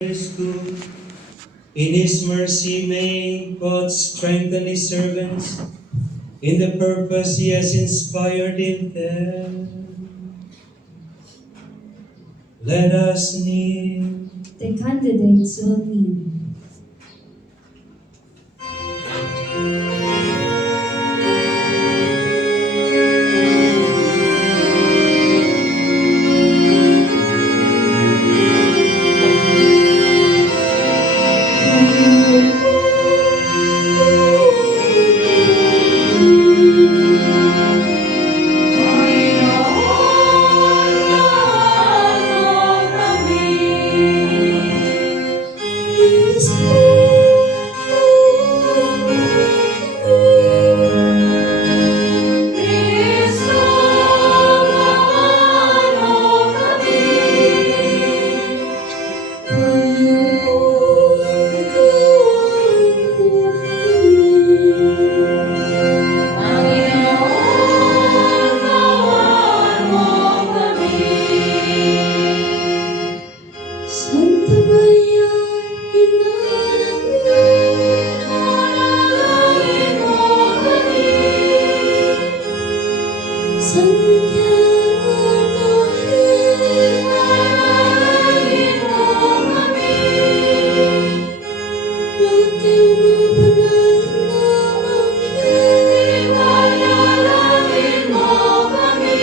is good. In His mercy may God strengthen His servants in the purpose He has inspired in them. Let us kneel. The candidates will kneel. Santa Maria, Ina ng Diyos, manalangin mo kami. San Miguel Arcangel, manalangin mo kami. Lahat kayong mga banal na anghel, manalangin mo kami.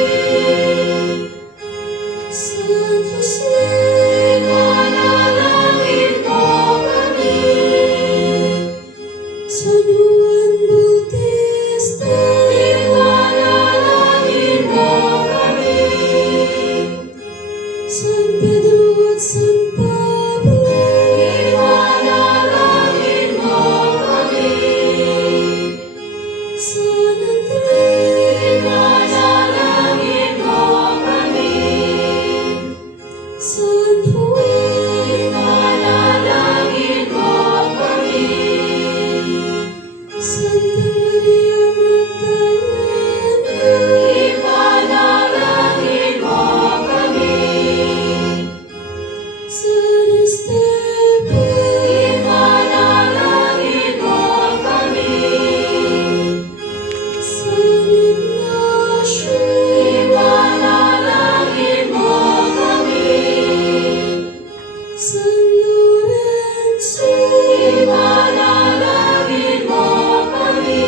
San Jose, manalangin mo kami. San Juan Bautista, manalangin mo kami. San Pedro at San Pablo, manalangin mo kami. San Andres, manalangin mo kami. San Juan, manalangin mo kami. Santa Maria Magdalena, ipanalangin mo kami. San Esteban, ipanalangin mo kami. San Ignacio, ipanalangin mo kami. San Lorenzo, ipanalangin mo kami.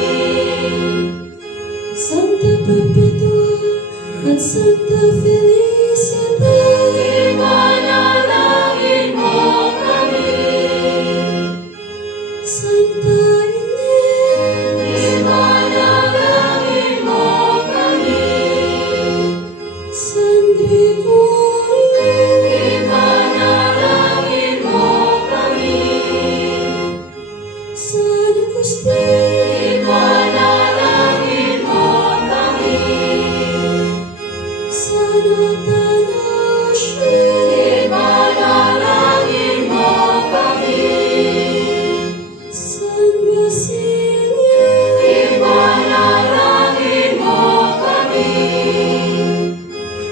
Santa Perpetua at Santa Felicidad, ipanalangin mo kami. Santa Inés, ipanalangin mo kami. San Gregorio, ipanalangin mo kami. San Agustin, ipanalangin mo kami. San Atanasio, ipanalangin mo kami. San Basilio, ipanalangin mo kami.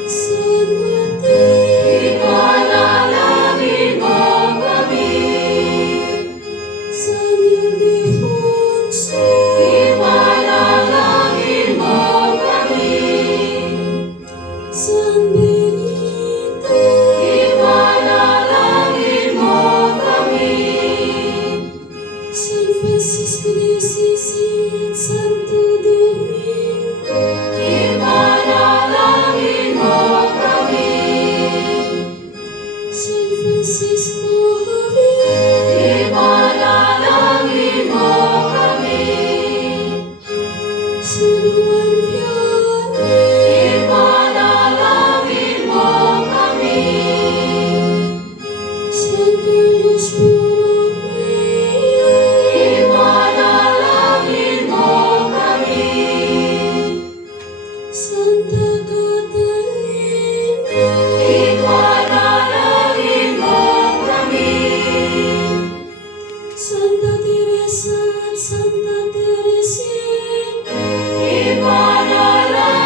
San Martin, ipanalangin mo kami. San Ildefonso, ipanalangin mo kami. San Benito, ipanalangin mo kami. San Francisco de Assisi at Santo Domingo, ipanalangin mo kami. San Francisco